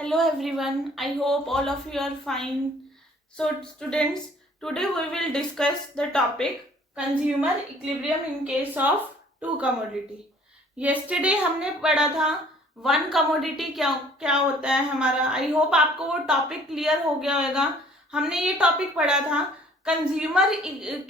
Hello everyone, I hope all of you are fine. So students, today we will discuss the topic consumer equilibrium in case of two commodity. Yesterday हमने पढ़ा था one commodity क्या क्या होता है हमारा. I hope आपको वो टॉपिक क्लियर हो गया होगा. हमने ये टॉपिक पढ़ा था कंज्यूमर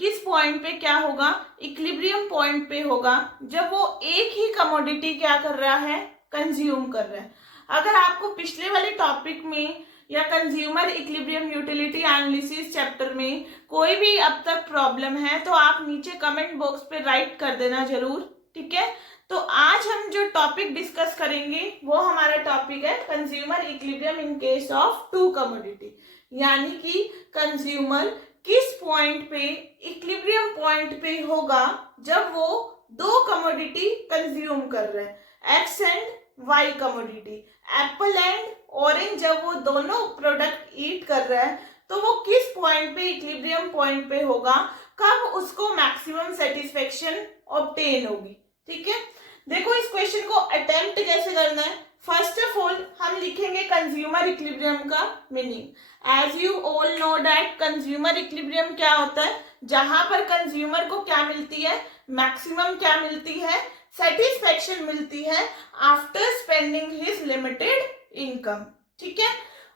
किस पॉइंट पे क्या होगा, इक्विलिब्रियम पॉइंट पे होगा जब वो एक ही कमोडिटी क्या कर रहा है, कंज्यूम कर रहा है. अगर आपको पिछले वाले टॉपिक में या consumer equilibrium utility analysis chapter में कोई भी अब तक प्रॉब्लम है तो आप नीचे कमेंट बॉक्स पे राइट कर देना जरूर, ठीक है. तो आज हम जो टॉपिक डिस्कस करेंगे वो हमारा टॉपिक है consumer equilibrium in case of two commodity, यानी कि कंज्यूमर किस पॉइंट पे इक्विलिब्रियम पॉइंट पे होगा जब वो दो कमोडिटी कंज्यूम कर रहे हैं, X and Y commodity, apple and orange. जब वो दोनों प्रोडक्ट ईट कर रहा है तो वो किस पॉइंट पे, इक्विलिब्रियम पॉइंट पे होगा, कब उसको मैक्सिमम सेटिस्फेक्शन ऑब्टेन होगी. ठीक है, देखो इस क्वेश्चन को अटेम्प्ट कैसे करना है. फर्स्ट ऑफ ऑल हम लिखेंगे कंज्यूमर इक्विलिब्रियम का meaning. As you all know that consumer equilibrium क्या होता है, जहां पर कंज्यूमर को क्या मिलती है, मैक्सिमम क्या मिलती है, सेटिस्फेक्शन मिलती है after spending his limited income. ठीक है,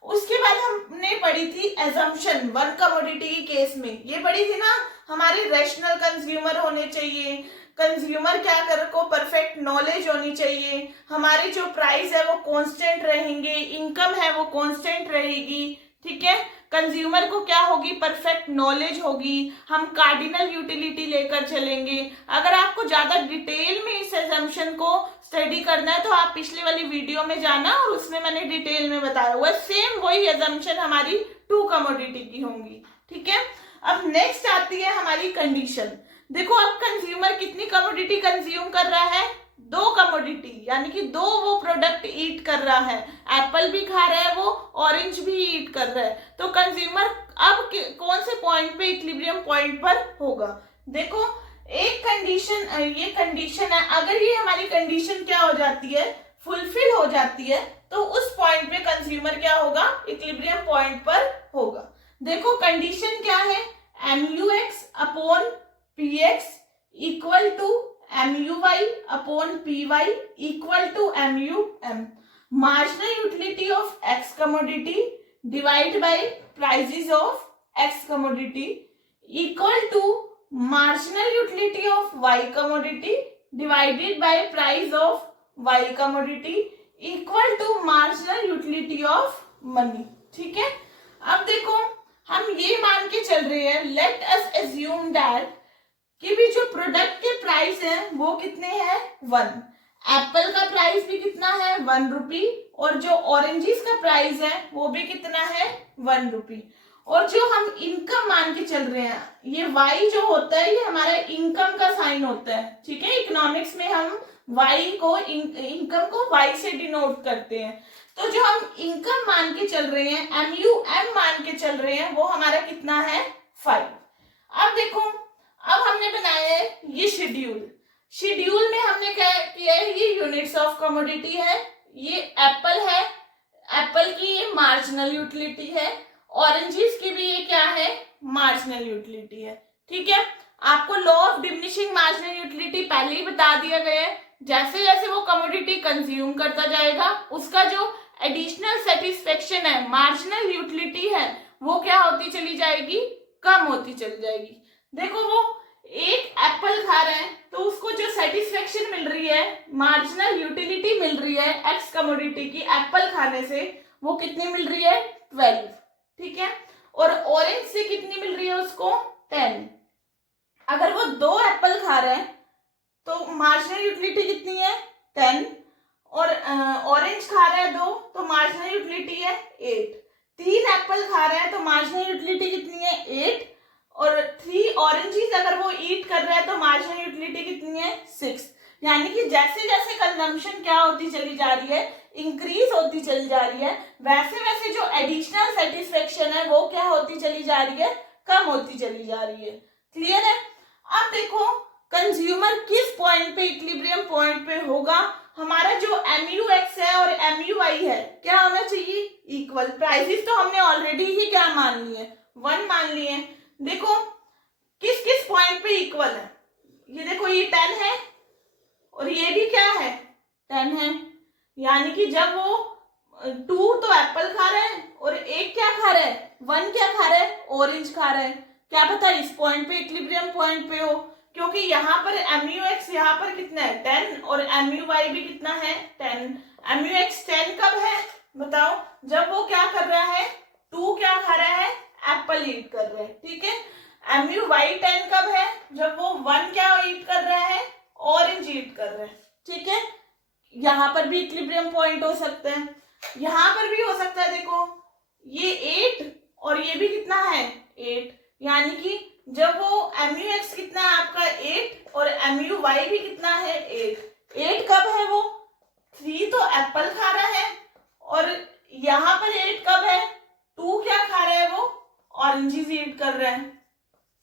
उसके बाद हमने पढ़ी थी एजम्पशन वन कमोडिटी के केस में. ये पढ़ी थी ना, हमारे रैशनल कंज्यूमर होने चाहिए, कंज्यूमर क्या कर को परफेक्ट नॉलेज होनी चाहिए, हमारी जो प्राइस है वो कांस्टेंट रहेंगे, इनकम है वो कांस्टेंट रहेगी. ठीक है, कंज्यूमर को क्या होगी, परफेक्ट नॉलेज होगी, हम कार्डिनल यूटिलिटी लेकर चलेंगे. अगर आपको ज्यादा डिटेल में इस एजम्पशन को स्टडी करना है तो आप पिछले वाली वीडियो में जाना और उसमें मैंने डिटेल में बताया हुआ है. सेम वही एजम्पशन हमारी टू कमोडिटी की होंगी. ठीक है, अब नेक्स्ट आती है हमारी कंडीशन. देखो अब कंज्यूमर कितनी कमोडिटी कंज्यूम कर रहा है, दो कमोडिटी, यानी कि दो वो प्रोडक्ट ईट कर रहा है. एप्पल भी खा रहा है वो, ऑरेंज भी ईट कर रहा है. तो कंज्यूमर अब कौन से पॉइंट पे, इक्विलिब्रियम पॉइंट पर होगा. देखो एक कंडीशन, ये कंडीशन है, अगर ये हमारी कंडीशन क्या हो जाती है, फुलफिल हो जाती है, तो उस पॉइंट पे कंज्यूमर क्या होगा, इक्विलिब्रियम पॉइंट पर होगा. देखो कंडीशन क्या है, MUX upon PX equal to MUY upon PY equal to MUM. Marginal utility of X commodity divide by prices of X commodity equal to marginal utility of Y commodity divided by price of Y commodity equal to marginal utility of money. ठीक है, अब देखो हम ये मान के चल रहे हैं, लेट अस एज्यूम दैट कि भी जो प्रोडक्ट के प्राइस है वो कितने हैं, 1. एप्पल का प्राइस भी कितना है, 1 रुपी, और जो ऑरेंजेस का प्राइस है वो भी कितना है, 1 रुपी. और जो हम इनकम मान के चल रहे हैं, ये y जो होता है ये हमारा इनकम का साइन होता है. ठीक है, इकोनॉमिक्स में हम y को, इनकम को y से डिनोट करते हैं. तो जो हम इनकम मान के चल रहे हैं, MUM मान के चल रहे हैं, वो हमारा कितना है, 5. अब देखो अब हमने बनाया है ये शेड्यूल. शेड्यूल में हमने क्या किया है, ये यूनिट्स ऑफ कमोडिटी है, ये एप्पल है, एप्पल की ये मार्जिनल यूटिलिटी है, ऑरेंजेस की भी ये क्या है, मार्जिनल यूटिलिटी है. ठीक है, आपको law of diminishing marginal utility पहले ही बता दिया गया है. जैसे जैसे वो कमोडिटी कंज्यूम करता जाएगा उसका जो एडिशनल सेटिस्फेक्शन है, मार्जिनल यूटिलिटी है, वो क्या होती चली जाएगी, कम होती चली जाएगी. देखो वो एक एप्पल खा रहे हैं तो उसको जो सेटिस्फेक्शन मिल रही है, मार्जिनल यूटिलिटी मिल रही है एक्स कमोडिटी की एप्पल खाने से, वो कितनी मिल रही है, 12. ठीक है, और ऑरेंज से कितनी मिल रही है उसको, 10. अगर वो 2 एप्पल खा रहे हैं तो मार्जिनल यूटिलिटी कितनी है, 10, और ऑरेंज खा रहे हैं 2 तो मार्जिनल यूटिलिटी है 8. 3 एप्पल खा रहे हैं तो मार्जिनल यूटिलिटी कितनी है, 8, और 3 ऑरेंजेस अगर वो ईट कर रहा है तो मार्जिनल यूटिलिटी कितनी है, 6. यानी कि जैसे जैसे कंजम्पशन क्या होती चली जा रही है, इंक्रीज होती चली जा रही है, वैसे वैसे जो एडिशनल सेटिस्फेक्शन है वो क्या होती चली जा रही है, कम होती चली जा रही है. क्लियर है. अब देखो कंज्यूमर किस पॉइंट पे, इक्विलिब्रियम पॉइंट पे होगा हमारा जो MUX है और MUY है क्या होना चाहिए, इक्वल। प्राइसेस तो हमने ऑलरेडी ही क्या मान लिए, 1 मान लिए। देखो किस किस पॉइंट पे इक्वल है, ये देखो ये 10 है और ये भी क्या है 10 है, यानी कि जब वो 2 तो एप्पल खा रहा है और एक क्या खा रहा है, 1 क्या खा रहा है, ऑरेंज खा रहा है। क्या पता इस पॉइंट पे इक्विलिब्रियम पॉइंट पे हो, क्योंकि यहाँ पर MUX यहाँ पर कितना है 10 और MUY भी कितना है 10। MUX 10 कब है बताओ, जब वो क्या कर रहा है, 2 क्या खा रहा है, एप्पल ईट कर रहा है, ठीक है। MUY 10 कब है, जब वो 1 क्या ईट कर रहा है, ऑरेंज ईट कर रहा है, ठीक है। यहाँ पर भी इक्विलिब्रियम पॉइंट हो सकता है, यहाँ पर भी हो सकता है। देखो ये 8 और ये भी कितना है 8, यानी कि जब वो MUX कितना है आपका 8 और MUY भी कितना है 8 कब है वो 3 तो एप्पल खा रहा है और यहाँ पर 8 कब है, 2 क्या खा रहा है, वो ऑरेंजेस ईट कर रहा है,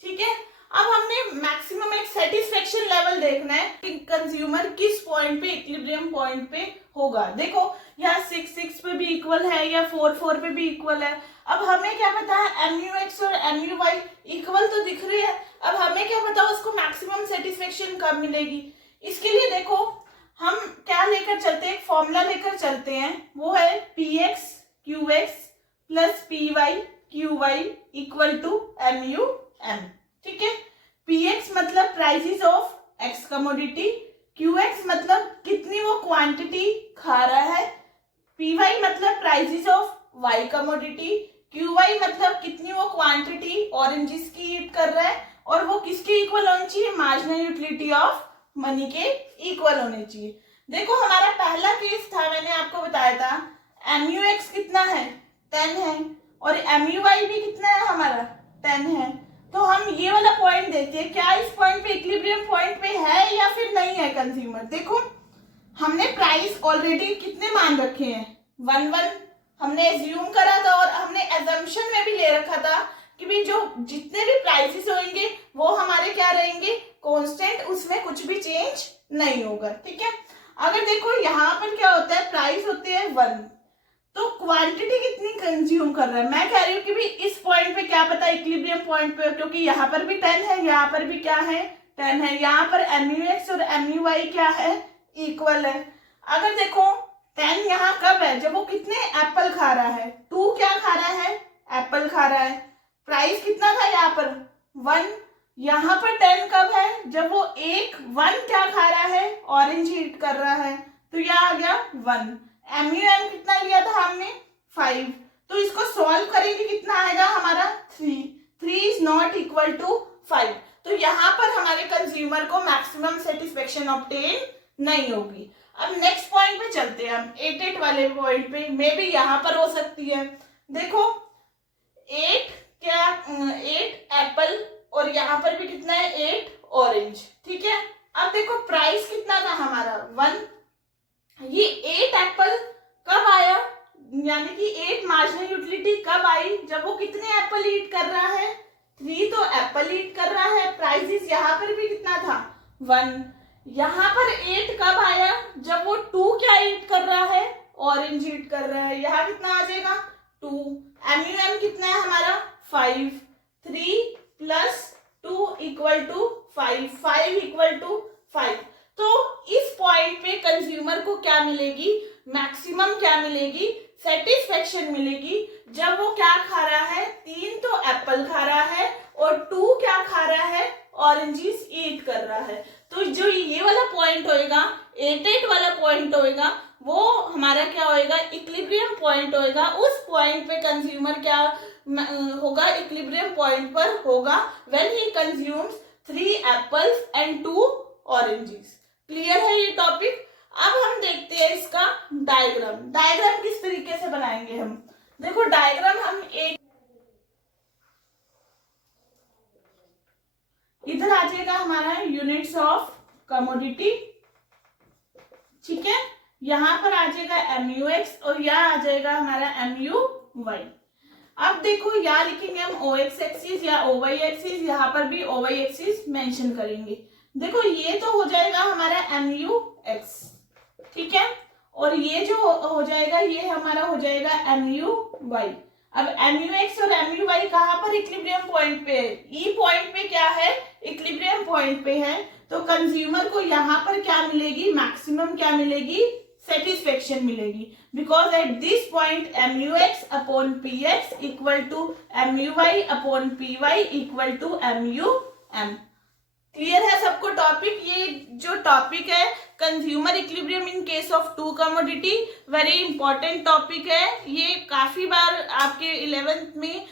ठीक है। अब हमने मैक्सिमम एक सेटिस्फेक्शन लेवल देखना है कि कंज्यूमर किस पॉइंट पे इक्विलिब्रियम पॉइंट पे होगा। देखो यहाँ 6 पे भी इक्वल है या 4 पे भी इक्वल है। अब हमें क्या पता है MUX और MUY इक्वल तो दिख रही है, अब हमें क्या पता उसको मैक्सिमम सेटिस्फेक्शन कब मिलेगी। इसके लिए देखो हम क्या लेकर चलते हैं, एक फॉर्मूला लेकर चलते हैं, वो है PX QX plus PY QY equal to MUM, ठीक है। PX मतलब prices of X commodity, QX मतलब कितनी वो क्वांटिटी खा रहा है, PY मतलब prices of Y commodity, QY मतलब कितनी वो क्वांटिटी ऑरेंजेस की ईट कर रहा है, और वो किसके इक्वल होनी चाहिए, मार्जिनल यूटिलिटी ऑफ मनी के इक्वल होने चाहिए। देखो हमारा पहला केस था, मैंने आपको बताया था MUX कितना है 10 है और MUY भी कितना है हमारा 10 है। तो हम ये वाला पॉइंट देखते हैं, क्या इस पॉइंट पे इक्विलिब्रियम पॉइंट पे है या फिर नहीं है कंज्यूमर। देखो हमने प्राइस ऑलरेडी कितने मान रखे हैं 1 हमने एज्यूम करा था और हमने एजम्पशन में भी ले रखा था कि भी जो जितने भी प्राइसेस होंगे वो हमारे क्या रहेंगे कांस्टेंट, उसमें कुछ भी चेंज नहीं होगा, ठीक है। अगर देखो यहाँ पर क्या होता है, प्राइस होते हैं 1 तो क्वांटिटी कितनी कंज्यूम कर रहा है। मैं कह रही हूँ कि भी इस पॉइंट पे क्या पता इक्विलिब्रियम पॉइंट पे, क्योंकि यहाँ पर भी 10 है, यहाँ पर भी क्या है 10 है, यहाँ पर MUX और MUY क्या है इक्वल है। अगर देखो 10 यहाँ कब है, जब वो कितने एप्पल खा रहा है, 2 क्या खा रहा है एप्पल खा रहा है, प्राइस कितना था यहाँ पर 1, यहाँ पर 10 कब है, जब वो 1 क्या खा रहा है, ऑरेंज ईट कर रहा है, तो यह आ गया 1। MUM कितना लिया था हमने 5, तो इसको सॉल्व करेंगे कितना आएगा हमारा 3 इज नॉट इक्वल टू 5। तो यहाँ पर हमारे कंज्यूमर को मैक्सिमम सेटिस्फेक्शन ऑब्टेन नहीं होगी। अब नेक्स्ट पॉइंट पे चलते हैं हम 8 वाले पॉइंट पे, मे भी यहाँ पर हो सकती है। देखो 8 एप्पल और यहाँ पर भी कितना है 8 ऑरेंज, ठीक है। अब देखो प्राइस कितना था हमारा 1, ये 8 एप्पल कब आया, यानी कि 8 मार्जिनल यूटिलिटी कब आई, जब वो कितने एप्पल ईट कर रहा है 3 तो एप्पल ईट कर रहा है, प्राइसेस यहाँ पर भी कितना था 1। यहाँ पर 8 कब आया, जब वो 2 क्या ईट कर रहा है, ऑरेंज ईट कर रहा है, यहाँ कितना आ जाएगा 2। MUM कितना है हमारा 5, 3 plus 2 equal to 5, 5 equal to 5। तो इस पॉइंट पे कंज्यूमर को क्या मिलेगी, मैक्सिमम क्या मिलेगी, सेटिस्फेक्शन मिलेगी, जब वो क्या खा रहा है 3 तो एप्पल खा रहा है और 2 क्या खा रहा है, ऑरेंजेस ईट कर रहा है। तो जो ये वाला पॉइंट होएगा 8 वाला पॉइंट होएगा, वो हमारा क्या होएगा इक्विलिब्रियम पॉइंट होएगा। उस पॉइंट पे कंज्यूमर क्या होगा, इक्विलिब्रियम पॉइंट पर होगा when he consumes 3 apples and 2 oranges. Clear है ये टॉपिक। अब हम देखते हैं इसका डायग्राम किस तरीके से बनाएंगे हम। देखो डायग्राम हम एक इधर आ जाएगा हमारा यूनिट्स ऑफ कमोडिटी, ठीक है, यहाँ पर आ जाएगा MUX और यहाँ आ जाएगा हमारा MUY। अब देखो यहाँ लिखेंगे हम OX एक्सिस या OY एक्सिस, यहाँ पर भी OY एक्सिस मेंशन करेंगे। देखो ये तो हो जाएगा हमारा MUX, ठीक है। और ये जो हो जाएगा ये हमारा हो जाएगा MUy। अब MUx और MUy कहाँ पर इक्विलिब्रियम पॉइंट पे है? ई पॉइंट पे क्या है? इक्विलिब्रियम पॉइंट पे है। तो कंज्यूमर को यहाँ पर क्या मिलेगी? मैक्सिमम क्या मिलेगी? सेटिस्फेक्शन मिलेगी, because at this point MUx upon PX equal to MUy upon PY equal to MUm। Clear है सबको टॉपिक? ये जो टॉपिक है consumer equilibrium in case of two commodity, very important topic है। ये काफी बार आपके 11th में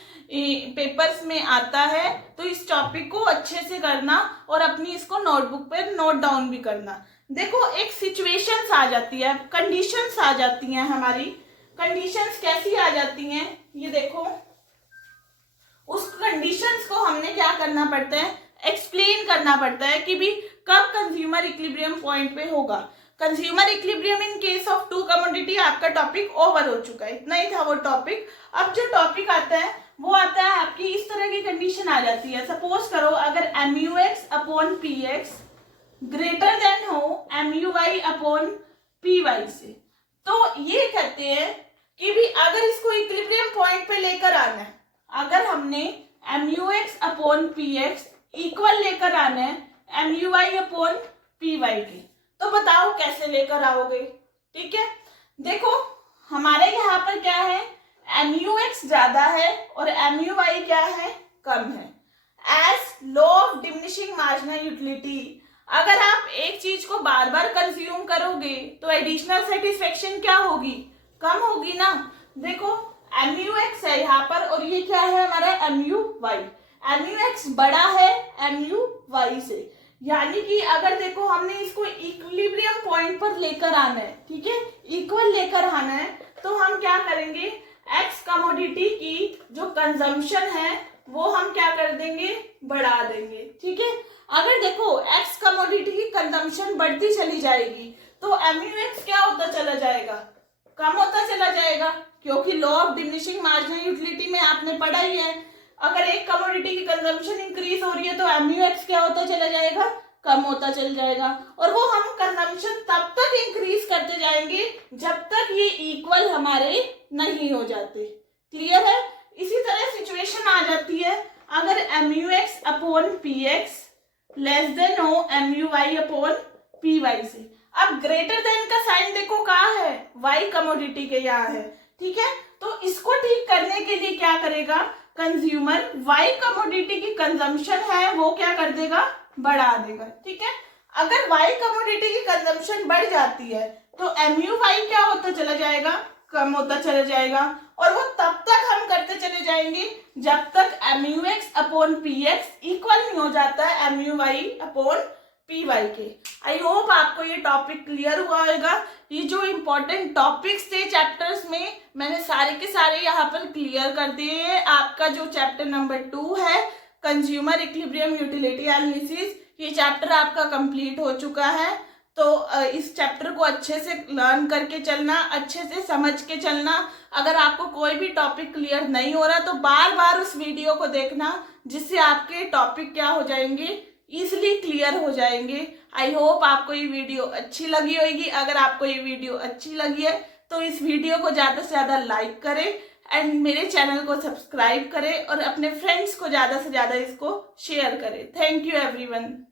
पेपर्स में आता है, तो इस टॉपिक को अच्छे से करना और अपनी इसको नोटबुक पे नोट डाउन भी करना। देखो एक सिचुएशंस आ जाती है, कंडीशंस आ जाती हैं हमारी। कंडीशंस कैसी आ जाती हैं ये देखो, उस कंडीशंस को हमने क्या करना पड़ता है? एक्सप्लेन करना पड़ता है कि भी कब कंज्यूमर इक्विलिब्रियम पॉइंट पे होगा। Consumer equilibrium in case of two commodity आपका टॉपिक ओवर हो चुका है, इतना ही था वो टॉपिक। अब जो टॉपिक आता है वो आता है आपकी इस तरह की कंडीशन आ जाती है। सपोज करो अगर MUx upon PX greater than हो MUy अपॉन PY से, तो ये कहते हैं कि भी अगर इसको इक्विलिब्रियम पॉइंट पे लेकर आना है, अगर हमने MUx अपॉन PX इक्वल लेकर आना है MUy अपॉन PY के, तो बताओ कैसे लेकर आओगे? ठीक है, देखो हमारे यहाँ पर क्या है? MUx ज्यादा है और MUy क्या है? कम है। As law of diminishing marginal utility, अगर आप एक चीज को बार बार कंज्यूम करोगे तो एडिशनल सेटिस्फेक्शन क्या होगी? कम होगी ना। देखो MUx है यहाँ पर और ये क्या है हमारा? MUy। MUx बड़ा है MUy से, यानी कि अगर देखो हमने इसको इक्विलिब्रियम पॉइंट पर लेकर आना है, ठीक है, इक्वल लेकर आना है, तो हम क्या करेंगे? X कमोडिटी की जो कंजम्पशन है वो हम क्या कर देंगे? बढ़ा देंगे। ठीक है, अगर देखो X कमोडिटी की कंजम्पशन बढ़ती चली जाएगी तो MUx क्या होता चला जाएगा? कम होता चला जाएगा, क्योंकि law of diminishing marginal utility में आपने पढ़ा ही है। अगर एक कमोडिटी की कंजम्पशन इंक्रीज हो रही है तो MUx क्या होता चला जाएगा? कम होता चल जाएगा। और वो हम कंजम्पशन तब तक इंक्रीज करते जाएंगे जब तक ये इक्वल हमारे नहीं हो जाते। क्लियर है? इसी तरह सिचुएशन आ जाती है अगर MUx upon PX less than हो MUy अपॉन PY से। अब ग्रेटर देन का साइन देखो कहाँ है? Y कमोडिटी के यहाँ है। ठीक है, तो इसको ठीक करने के लिए क्या करेगा कंज्यूमर? Y कमोडिटी की कंजम्पशन है वो क्या कर देगा? बढ़ा देगा। ठीक है, अगर Y कमोडिटी की कंजम्पशन बढ़ जाती है तो MUy क्या होता चला जाएगा? कम होता चला जाएगा। और वो तब तक हम करते चले जाएंगे जब तक MUx अपॉन PX इक्वल नहीं हो जाता है MUy अपॉन PY के। आई होप आपको ये टॉपिक क्लियर हुआ होगा। ये जो इम्पोर्टेंट टॉपिक्स थे चैप्टर्स में मैंने सारे के सारे यहाँ पर क्लियर कर दिए हैं। आपका जो चैप्टर नंबर 2 है कंज्यूमर इक्विलिब्रियम यूटिलिटी एनालिसिस, ये चैप्टर आपका कंप्लीट हो चुका है। तो इस चैप्टर को अच्छे से लर्न करके चलना, अच्छे से समझ के चलना। अगर आपको कोई भी टॉपिक क्लियर नहीं हो रहा तो बार बार उस वीडियो को देखना, जिससे आपके टॉपिक क्या हो जाएंगे? इजीली क्लियर हो जाएंगे। आई होप आपको ये वीडियो अच्छी लगी होगी। अगर आपको ये वीडियो अच्छी लगी है तो इस वीडियो को ज़्यादा से ज़्यादा लाइक करें एंड मेरे चैनल को सब्सक्राइब करें और अपने फ्रेंड्स को ज़्यादा से ज़्यादा इसको शेयर करें। Thank you everyone.